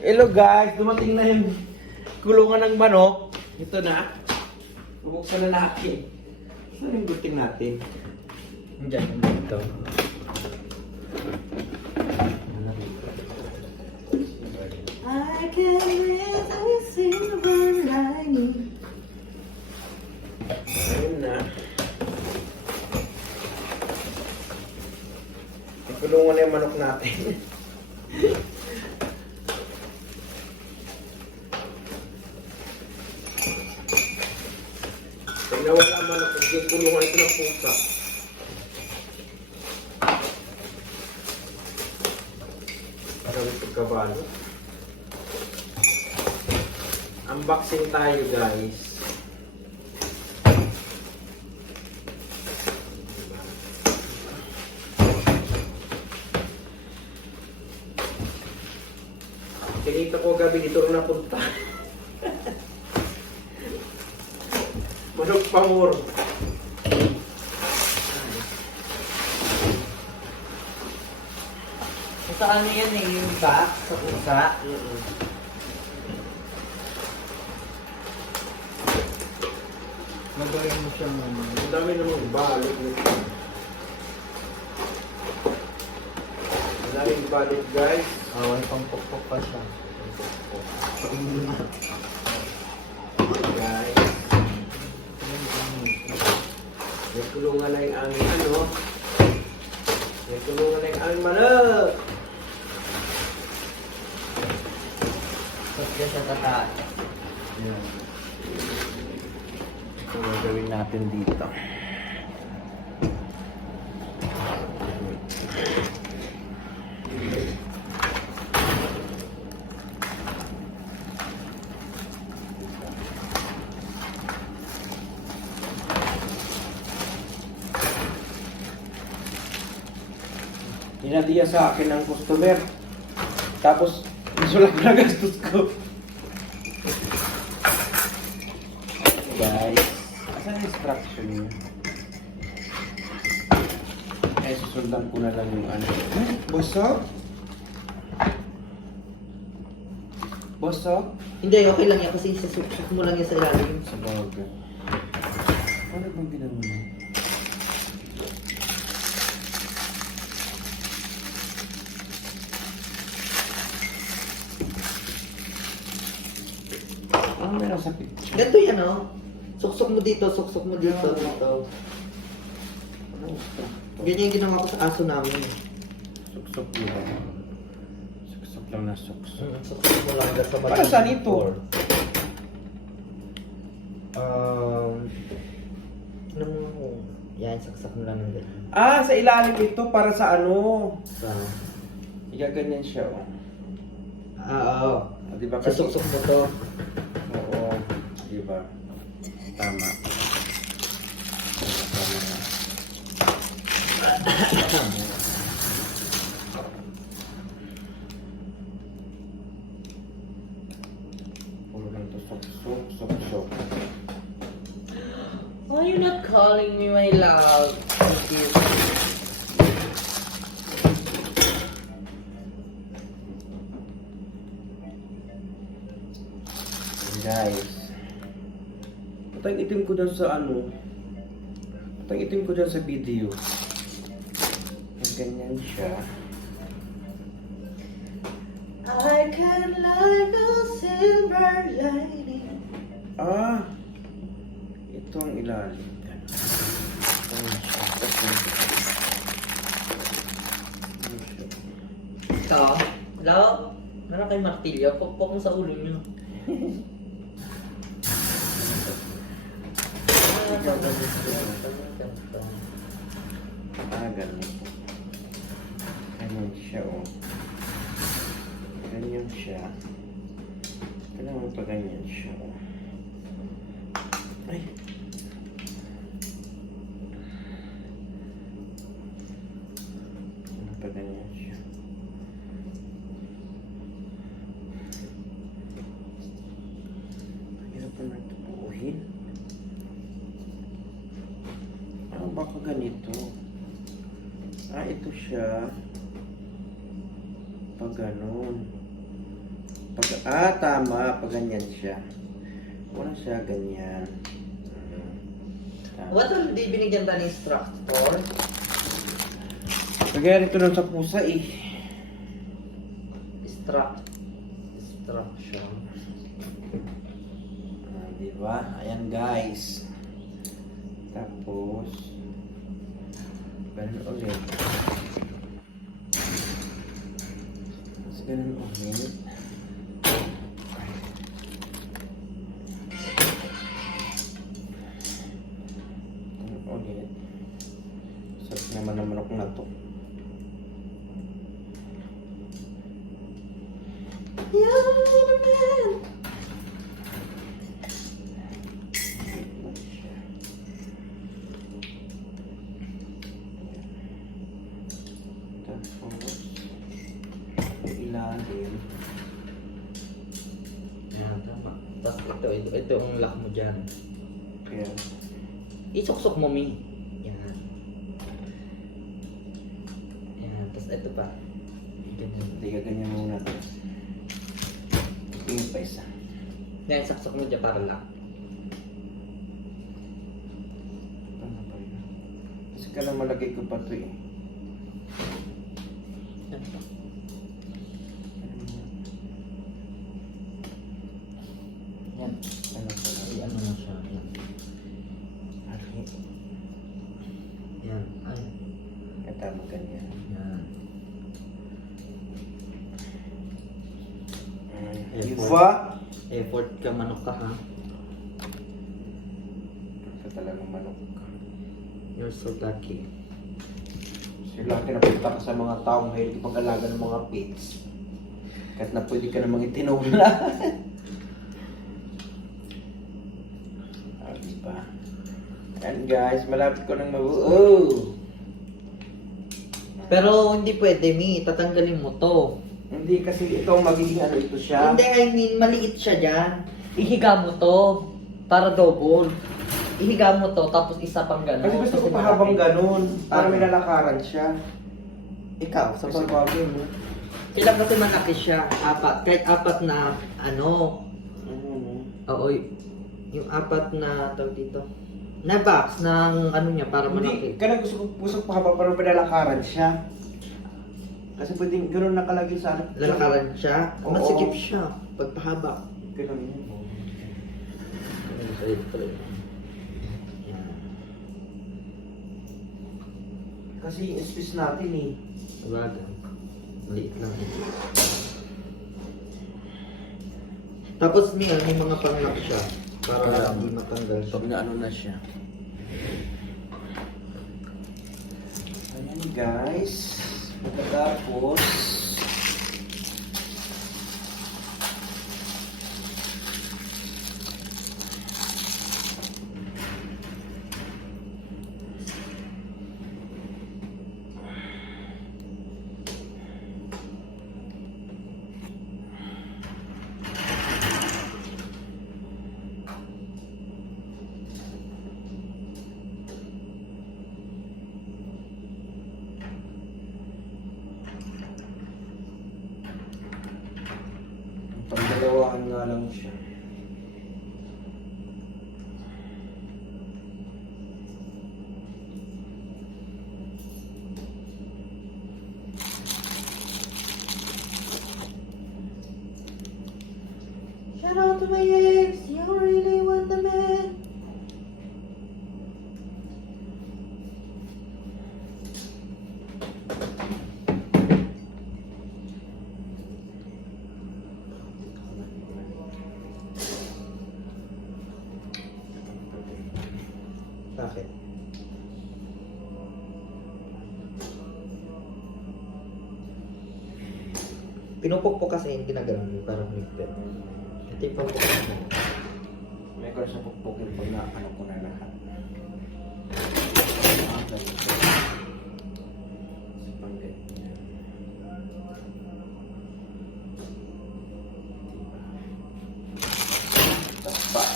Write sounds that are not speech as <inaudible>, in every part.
Hello guys, dumating na yung kulungan ng manok. Ito na. Bubuksan na natin. Saan yung guting natin? Diyan, dito. I can live a silver lining. Ayun na. Ikulungan na yung manok natin. <laughs> Pag nawala ang manok, yung kulungan ito ng pusa. Parang pagkabalo. Unboxing tayo guys. Kinita ko gabi dito rin napunta. Manok pamur. Sa ano yan eh, yung back sa pusa. Magaling mo siyang ano. Ang dami namang balik nito. Ang daming balik guys. Awan pang pokpok pa siya. Guys. May kulungan na yung aming ano. May kulungan na yung aming manok. Siya sa tata. Yan. Ito ang gagawin natin dito. Hinadiya sa akin ng customer. Tapos, isulat na gastos ko. Guys, asan yung instruction niya? Eh, susundan ko na lang yung ano. Busog? Busog? Hindi, okay lang yan kasi susuk mo lang yan sa ilalim. Sa bagay. Ano bang ginawa mo? Ano meron sa picture? Ganito yan oh. Suksok mo dito, suksok mo dito, dito. Ano? Ganyan yung ginawa ko sa aso namin. Suksok lang. Suksok lang na suksok. Suksok mo lang dito sa Para saan ito? Um, Nung, yan, saksak mo lang ng ganyan. Ah, sa ilalim ito para sa ano? Sa, Igaganyan siya, oh. ah, oo. Ah, Di ba Sa kasi? suksok mo to. Ba? Tama. Tama na. Puro lang sok sok sok sok. Why you not calling me my love? Thank you. Guys. Patang itim ko dyan sa ano. Patang itim ko dyan sa video. Yung ganyan siya. I can like a silver lining. Ah! Ito ang ilalim. Ang ang. Ano? Ito, hello? Meron kayong martilyo? Pukpok mo sa ulo nyo. <laughs> Ah, ganun. Ganyan siya, oh. Ganyan siya. Kailangan pa ganyan siya, oh. Ay! Kailangan pa ganyan siya. Hirap pa na ito buuhin. Ah, baka ganito. Ah, ito siya. Pag ganon. Pag, ah, tama. Pag ganyan siya. Wala siya ganyan. Tama. What will di binigyan ka ni instructor? Kaya ito lang sa pusa eh. Instruct. Instruction. Ah, di ba? Ayan guys. Tapos, ganun ulit. Tapos ganun ulit. Ganun ulit. Sarap na to. Tapos, yung ilalim. Yan, tama. Tapos ito, ito, ito ang lock mo dyan. Kaya, Isuksok mo, Mi. Ito pa. Hindi ka ganyan muna to. Tingin pa isa. Yan, saksok mo dyan para lock. Ano ba yun? Kasi kailan malagay ko pa to eh. Yan pa. Yan. Ano pala? Ay, ano na siya. Yan. Ari. Yan. Ay. Katama ganyan. Yan. Mm. Effort. Iba! Effort ka, manok ka, ha? Ito talagang manok ka. You're so lucky. Sila kinapunta ka sa mga taong mahilig pag-alaga ng mga pets. Kahit na pwede ka namang itinula. <laughs> ah, diba? And guys, malapit ko nang mabuo. Pero hindi pwede, Mi. Tatanggalin mo to. Hindi kasi ito ang magiging ano ito siya. Hindi, I mean, maliit siya dyan. Ihiga mo to. Para double. Ihiga mo to, tapos isa pang gano'n. Kasi gusto ko pa habang ganun. Para may lalakaran siya. Ikaw, sa Kasi pag... bagay mo. Kailan kasi malaki siya. Apat. Kahit apat na, ano, Ano, no? oo, y- yung apat na, tawag dito, na box ng ano niya para Hindi, malaki. kaya gusto ko, gusto ko pa habang para may lalakaran siya. Kasi pwedeng ganun nakalagay sa ano. Lalakaran siya. Oo. Masikip siya. Pagpahaba. Ganun yun. Yan. Kasi yung space natin eh. Sabagay. Maliit lang. Tapos niya, may mga panglock siya. Para Um, hindi matanggal siya. Pag naano na siya. Ayan guys. Pagkatapos. Pinupok po kasi yung ginagawa mo para humigpit. Ito yung pagpupok mo. May ko sa pukpukin pag na ano ko na lahat. Ah.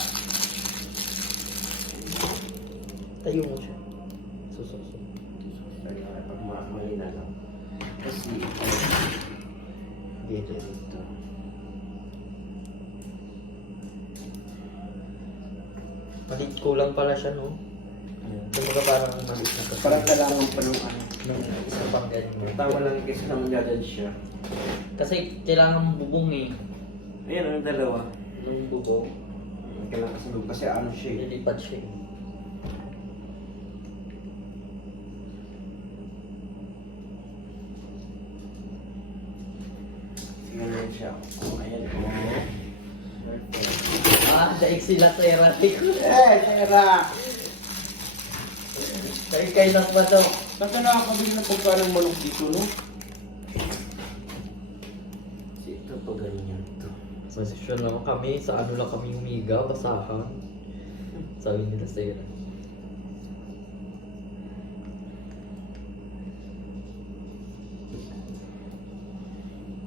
Tayo mo siya. Susok-susok. Kaya pag ma- mahina lang. Kasi, dito dito palit kulang pala siya no Kumbaga parang malit na kasi. Parang kailangan pa ng ano. Ng isa pang ganyan. Tama lang kasi nang judge siya. Kasi kailangan bubong eh. Ayan, ang dalawa. Yung bubong. Kailangan kasi bubong. Kasi ano siya eh. Lilipad siya eh. Siya. Oh, ayan. Oh. Ah, daig sila sa erratic. Eh, Sarah! Kaya kailan ba to? Basta nakakabili ng pagkain ng manok dito, no? Ito pa ganyan to. Posisyon lang kami, sa ano lang kami humiga, basahan. Sabi nila sa iyo.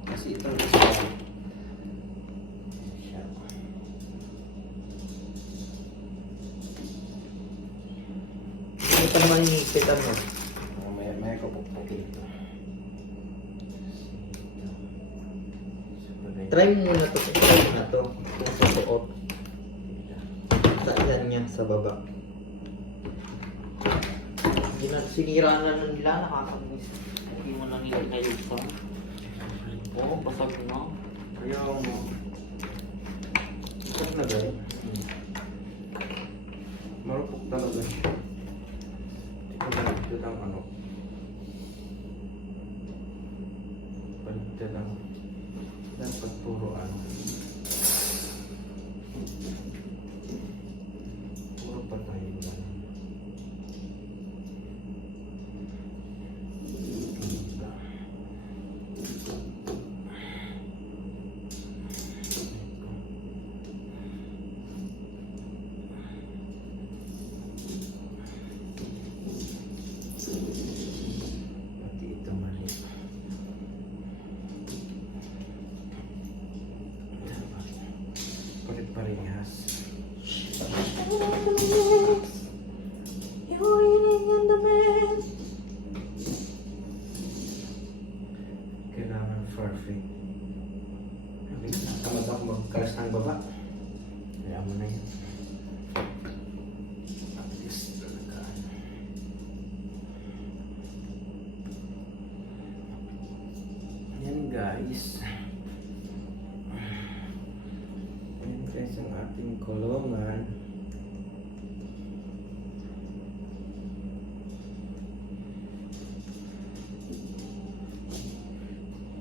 Kasi ito na siya. Siya. Hindi pa naman iniipitan mo. Oh, may, may kapupukit ito. Try mo muna to, try mo na to. Kung susuot. Sa ilan niya, sa baba. Sinira na lang nila, nakakamiss. Hindi mo na nila kayo pa. Oo, basag na. Ayaw mo. Ito na gano'n. Marupok talaga siya. Ito na ito ang ano. Paligtad ang dapat puro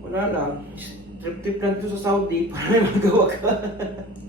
Wala lang. Trip-trip lang ito sa Saudi para may magawa ka. <laughs>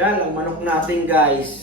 Yan ang manok natin guys.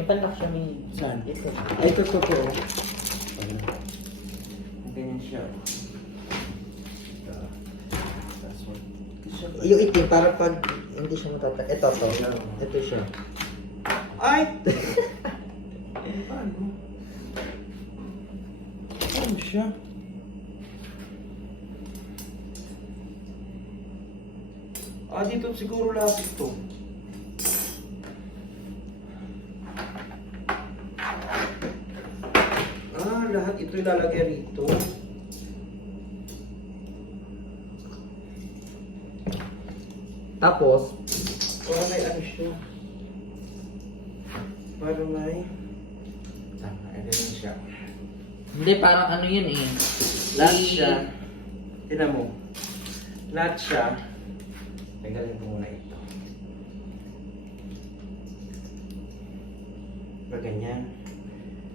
May panlock siya may... Saan? Ito. Ay, ito, ito, ito. Ganyan siya. Yung itim, para pag hindi siya matatak. Ito, to. Ito siya. Ay! Paano? <laughs> Paano siya? Ah, dito siguro lahat ito. Ah, lahat ito ilalagay rito. Tapos, Para may ano siya. Para may... Tama, eh, ganun siya. hindi parang ano yun eh. Lahat siya. Tinan mo. Lahat siya. Tanggalin ko muna ito. Ba ganyan.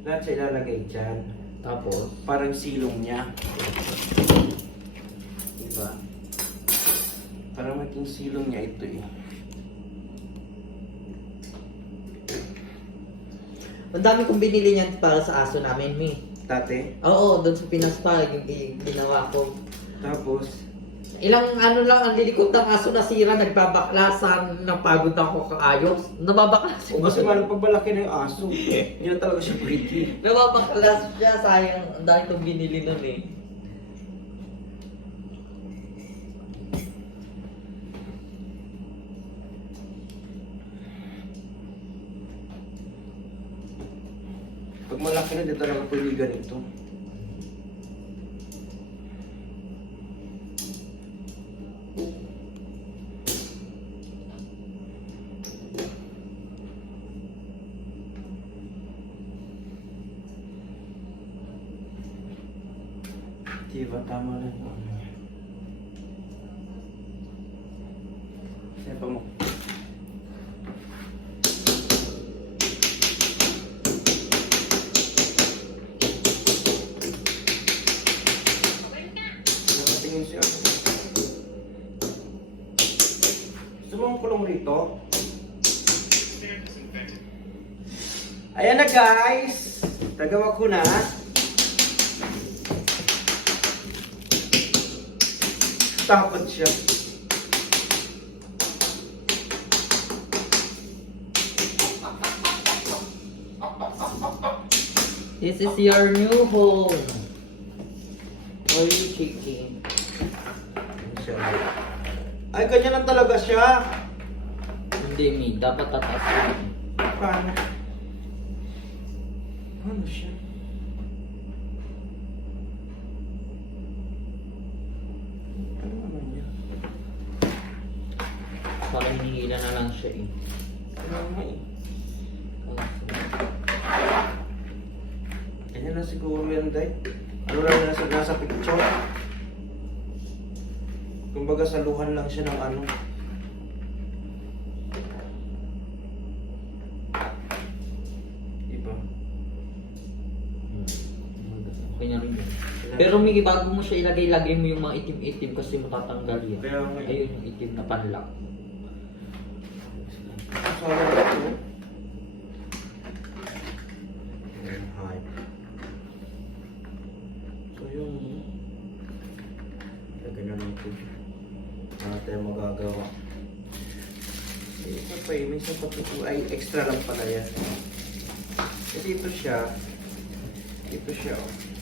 Lahat siya ilalagay dyan. Tapos, Parang silong niya. Diba? Parang maging silong niya ito eh. ang dami kong binili niyan para sa aso namin, Mi. Tate. Oo, doon sa Pinas pa, yung gi- ginawa ko. Tapos, Ilang ano lang, ang lilikot ng aso nasira, nagbabaklasan, napagod ako kaayos. Nababaklasan. o kasi malang pabalaki ng aso. Hindi na talaga siya pwede. <laughs> Nababaklas siya, sayang. Ang dahil itong binili nun eh. Pag malaki na, di talaga pwede ganito. Diba, tama lang yung ano niya. Sepa mo. Nakatingin siya. Gusto mo rito? Ayan na guys! Tagawa ko na. Takot siya. This is your new home. You shaking? Ay, ganyan lang talaga siya. Hindi, Mi. Dapat tataas yun. Paano? Ano siya? Ano naman niya? Parang hinihila na lang siya eh. Ano nga eh? Ganyan na siguro yan, Day. Ano lang nasa, nasa picture? Kumbaga saluhan lang siya ng ano. Diba? Na rin yun. Pero Miki, bago mo siya ilagay, lagay mo yung mga itim-itim kasi matatanggal yan. Kaya nga eh. Ayun yung itim na panlak. Ito. So yung lagyan na natin. Wala tayong magagawa. Eh, isa pa eh, may isa pa ito. Ay, extra lang pala yan. Kasi ito siya. Ito siya oh.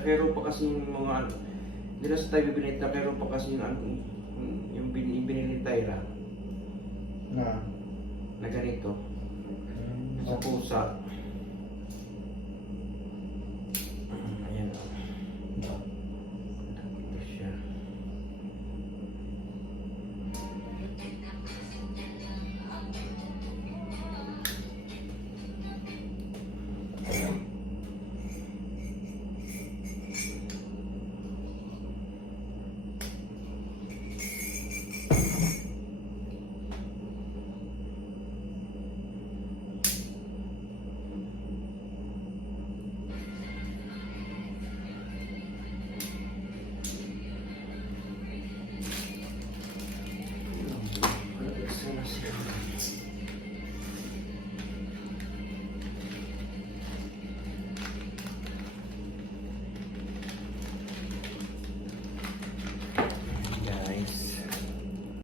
Nakero pa kasi yung mga ano. Hindi na sa tayo bibinit, nakero pa kasi yung ano, yung bin, binili ni Tyra Na.